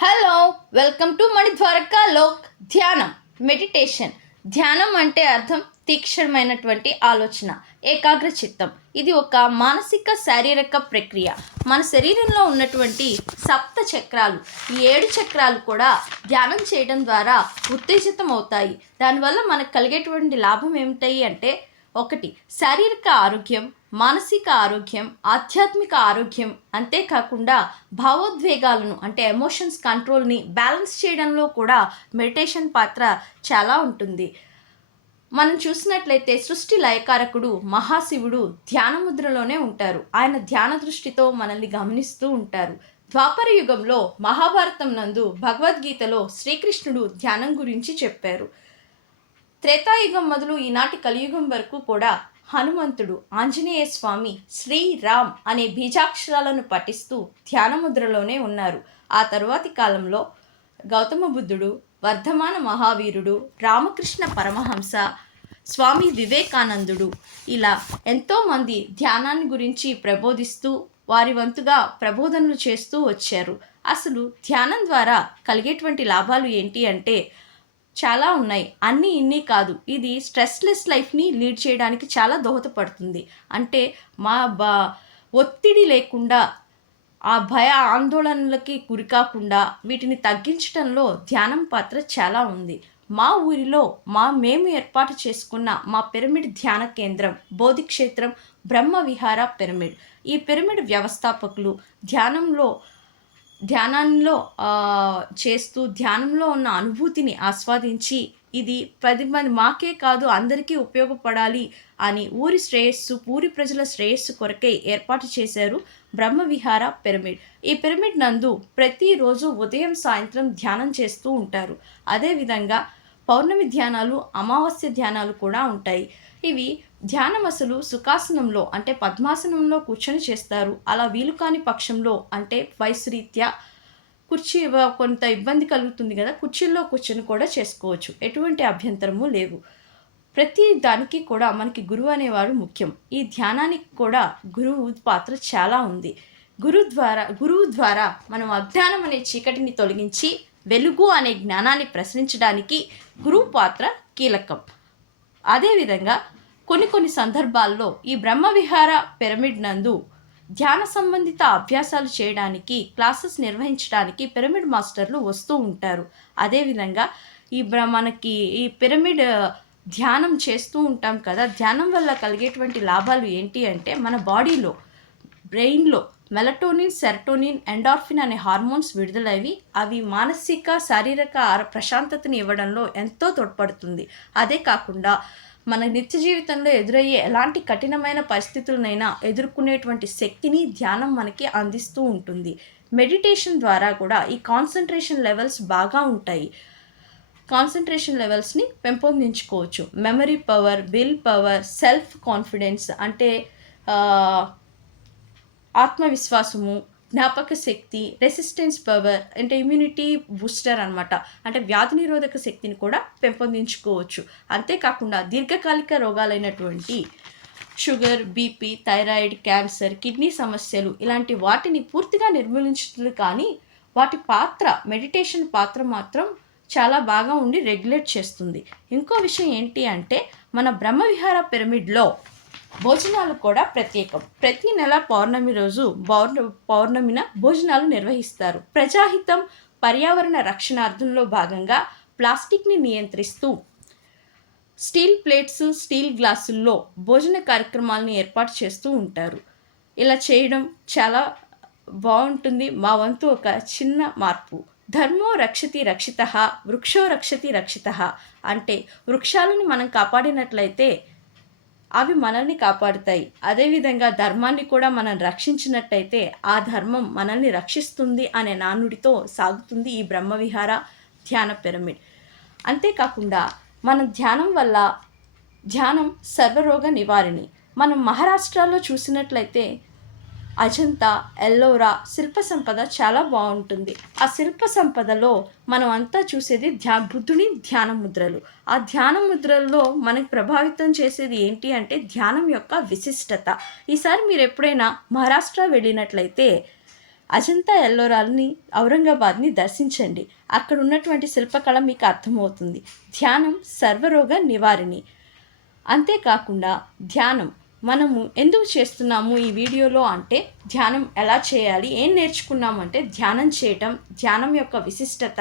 Hello welcome to Mani Dwarakalok ధ్యానం meditation ధ్యానం అంటే అర్థం తీక్షణమైనటువంటి ఆలోచన ఏకాగ్ర చిత్తం. ఇది ఒక మానసిక శారీరక ప్రక్రియ. మన శరీరంలో ఉన్నటువంటి సప్త చక్రాలు ఈ ఏడు చక్రాలు కూడా ధ్యానం చేయడం ద్వారా ఉత్తేజితం అవుతాయి దానివల్ల మనకు కలిగేటువంటి లాభం ఏమిటాయి అంటే ఒకటి శారీరక ఆరోగ్యం మానసిక ఆరోగ్యం ఆధ్యాత్మిక ఆరోగ్యం అంతేకాకుండా భావోద్వేగాలను అంటే ఎమోషన్స్ కంట్రోల్ని బ్యాలెన్స్ చేయడంలో కూడా మెడిటేషన్ పాత్ర చాలా ఉంటుంది. మనం చూసినట్లయితే సృష్టి లయకారకుడు మహాశివుడు ధ్యానముద్రలోనే ఉంటారు. ఆయన ధ్యాన దృష్టితో మనల్ని గమనిస్తూ ఉంటారు. ద్వాపర యుగంలో మహాభారతం నందు భగవద్గీతలో శ్రీకృష్ణుడు ధ్యానం గురించి చెప్పారు. త్రేతాయుగం మొదలు ఈనాటి కలియుగం వరకు కూడా హనుమంతుడు ఆంజనేయ స్వామి శ్రీరామ్ అనే బీజాక్షరాలను పఠిస్తూ ధ్యానముద్రలోనే ఉన్నారు. ఆ తరువాతి కాలంలో గౌతమ బుద్ధుడు వర్ధమాన మహావీరుడు రామకృష్ణ పరమహంస స్వామి వివేకానందుడు ఇలా ఎంతోమంది ధ్యానాన్ని గురించి ప్రబోధిస్తూ వారి వంతుగా ప్రబోధనలు చేస్తూ వచ్చారు. అసలు ధ్యానం ద్వారా కలిగేటువంటి లాభాలు ఏంటి అంటే చాలా ఉన్నాయి. అన్నీ ఇన్ని కాదు. ఇది స్ట్రెస్లెస్ లైఫ్ని లీడ్ చేయడానికి చాలా దోహదపడుతుంది. అంటే మా బా ఒత్తిడి లేకుండా ఆ భయ ఆందోళనలకి గురికాకుండా వీటిని తగ్గించడంలో ధ్యానం పాత్ర చాలా ఉంది. మా ఊరిలో మా మేము ఏర్పాటు చేసుకున్న మా పిరమిడ్ ధ్యాన కేంద్రం బోధిక్షేత్రం బ్రహ్మ విహార పిరమిడ్. ఈ పిరమిడ్ వ్యవస్థాపకులు ధ్యానంలో ధ్యానంలో చేస్తూ ధ్యానంలో ఉన్న అనుభూతిని ఆస్వాదించి ఇది పది మంది మాకే కాదు అందరికీ ఉపయోగపడాలి అని ఊరి శ్రేయస్సు ఊరి ప్రజల శ్రేయస్సు కొరకై ఏర్పాటు చేశారు బ్రహ్మవిహార పిరమిడ్. ఈ పిరమిడ్ నందు ప్రతిరోజు ఉదయం సాయంత్రం ధ్యానం చేస్తూ ఉంటారు. అదేవిధంగా పౌర్ణమి ధ్యానాలు అమావాస్య ధ్యానాలు కూడా ఉంటాయి. ఇవి ధ్యానం అసలు సుఖాసనంలో అంటే పద్మాసనంలో కూర్చొని చేస్తారు. అలా వీలు కాని పక్షంలో అంటే వయసు రీత్యా కుర్చీ కొంత ఇబ్బంది కలుగుతుంది కదా కుర్చీల్లో కూర్చొని కూడా చేసుకోవచ్చు. ఎటువంటి అభ్యంతరము లేవు. ప్రతి దానికి కూడా మనకి గురువు అనేవాడు ముఖ్యం. ఈ ధ్యానానికి కూడా గురువు పాత్ర చాలా ఉంది. గురువు ద్వారా గురువు ద్వారా మనం అజ్ఞానం అనే చీకటిని తొలగించి వెలుగు అనే జ్ఞానాన్ని ప్రశ్నించడానికి గురువు పాత్ర కీలకం. అదేవిధంగా కొన్ని కొన్ని సందర్భాల్లో ఈ బ్రహ్మవిహార పిరమిడ్ నందు ధ్యాన సంబంధిత అభ్యాసాలు చేయడానికి క్లాసెస్ నిర్వహించడానికి పిరమిడ్ మాస్టర్లు వస్తూ ఉంటారు. అదేవిధంగా ఈ బ్ర మనకి ఈ పిరమిడ్ ధ్యానం చేస్తూ ఉంటాం కదా ధ్యానం వల్ల కలిగేటువంటి లాభాలు ఏంటి అంటే మన బాడీలో బ్రెయిన్లో మెలటోనిన్ సెరటోనిన్ ఎండార్ఫిన్ అనే హార్మోన్స్ విడుదలవి. అవి మానసిక శారీరక ఆర ప్రశాంతతని ఇవ్వడంలో ఎంతో తోడ్పడుతుంది. అదే కాకుండా మన నిత్య జీవితంలో ఎదురయ్యే ఎలాంటి కఠినమైన పరిస్థితులనైనా ఎదుర్కొనేటువంటి శక్తిని ధ్యానం మనకి అందిస్తూ ఉంటుంది. మెడిటేషన్ ద్వారా కూడా ఈ కాన్సన్ట్రేషన్ లెవెల్స్ బాగా ఉంటాయి. కాన్సన్ట్రేషన్ లెవెల్స్ని పెంపొందించుకోవచ్చు. Memory power will power self confidence అంటే ఆత్మవిశ్వాసము జ్ఞాపక శక్తి రెసిస్టెన్స్ పవర్ అంటే ఇమ్యూనిటీ బూస్టర్ అన్నమాట. అంటే వ్యాధి నిరోధక శక్తిని కూడా పెంపొందించుకోవచ్చు. అంతేకాకుండా దీర్ఘకాలిక రోగాలైనటువంటి sugar BP thyroid cancer kidney సమస్యలు ఇలాంటి వాటిని పూర్తిగా నిర్మూలించుతుంది కానీ వాటి పాత్ర మెడిటేషన్ పాత్ర మాత్రం చాలా బాగా ఉండి రెగ్యులేట్ చేస్తుంది. ఇంకో విషయం ఏంటి అంటే మన బ్రహ్మవిహార పిరమిడ్లో భోజనాలు కూడా ప్రత్యేకం. ప్రతి నెల పౌర్ణమి రోజు పౌర్ణ పౌర్ణమిన భోజనాలు నిర్వహిస్తారు. ప్రజాహితం పర్యావరణ రక్షణార్థంలో భాగంగా ప్లాస్టిక్ని నియంత్రిస్తూ స్టీల్ ప్లేట్స్ స్టీల్ గ్లాసుల్లో భోజన కార్యక్రమాలను ఏర్పాటు చేస్తూ ఉంటారు. ఇలా చేయడం చాలా బాగుంటుంది. మా వంతు ఒక చిన్న మార్పు. ధర్మో రక్షతి రక్షిత వృక్షో రక్షతి రక్షిత అంటే వృక్షాలను మనం కాపాడినట్లయితే అవి మనల్ని కాపాడుతాయి. అదేవిధంగా ధర్మాన్ని కూడా మనం రక్షించినట్టయితే ఆ ధర్మం మనల్ని రక్షిస్తుంది అనే నానుడితో సాగుతుంది ఈ బ్రహ్మవిహార ధ్యాన పిరమిడ్. అంతేకాకుండా మనం ధ్యానం వల్ల ధ్యానం సర్వరోగ నివారిణి. మనం మహారాష్ట్రలో చూసినట్లయితే అజంతా ఎల్లోరా శిల్ప సంపద చాలా బాగుంటుంది. ఆ శిల్ప సంపదలో మనం అంతా చూసేది ధ్యా బుద్ధుని ధ్యాన ముద్రలు. ఆ ధ్యాన ముద్రల్లో మనకి ప్రభావితం చేసేది ఏంటి అంటే ధ్యానం యొక్క విశిష్టత. ఈసారి మీరు ఎప్పుడైనా మహారాష్ట్ర వెళ్ళినట్లయితే అజంతా ఎల్లోరాల్ని ఔరంగాబాద్ని దర్శించండి. అక్కడ ఉన్నటువంటి శిల్పకళ మీకు అర్థమవుతుంది. ధ్యానం సర్వరోగ నివారిణి. అంతేకాకుండా ధ్యానం మనము ఎందుకు చేస్తున్నాము ఈ వీడియోలో అంటే ధ్యానం ఎలా చేయాలి ఏం నేర్చుకున్నామంటే ధ్యానం చేయటం ధ్యానం యొక్క విశిష్టత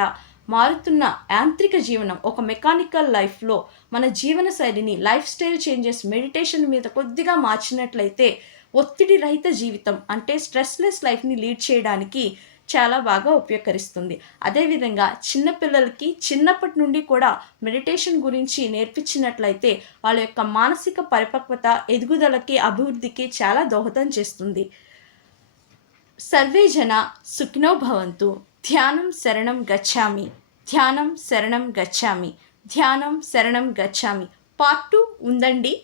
మారుతున్న యాంత్రిక జీవనం ఒక మెకానికల్ లైఫ్లో మన జీవన శైలిని లైఫ్ స్టైల్ చేంజెస్ మెడిటేషన్ మీద కొద్దిగా మార్చినట్లయితే ఒత్తిడి రహిత జీవితం అంటే స్ట్రెస్లెస్ లైఫ్ని లీడ్ చేయడానికి చాలా బాగా ఉపయోగకరిస్తుంది. అదేవిధంగా చిన్నపిల్లలకి చిన్నప్పటి నుండి కూడా మెడిటేషన్ గురించి నేర్పించినట్లయితే వాళ్ళ యొక్క మానసిక పరిపక్వత ఎదుగుదలకి అభివృద్ధికి చాలా దోహదం చేస్తుంది. సర్వే జన సుఖినో భవంతు. ధ్యానం శరణం గచ్చామి. ధ్యానం శరణం గచ్చామి. ధ్యానం శరణం గచ్చామి. పార్ట్ టూ ఉందండి.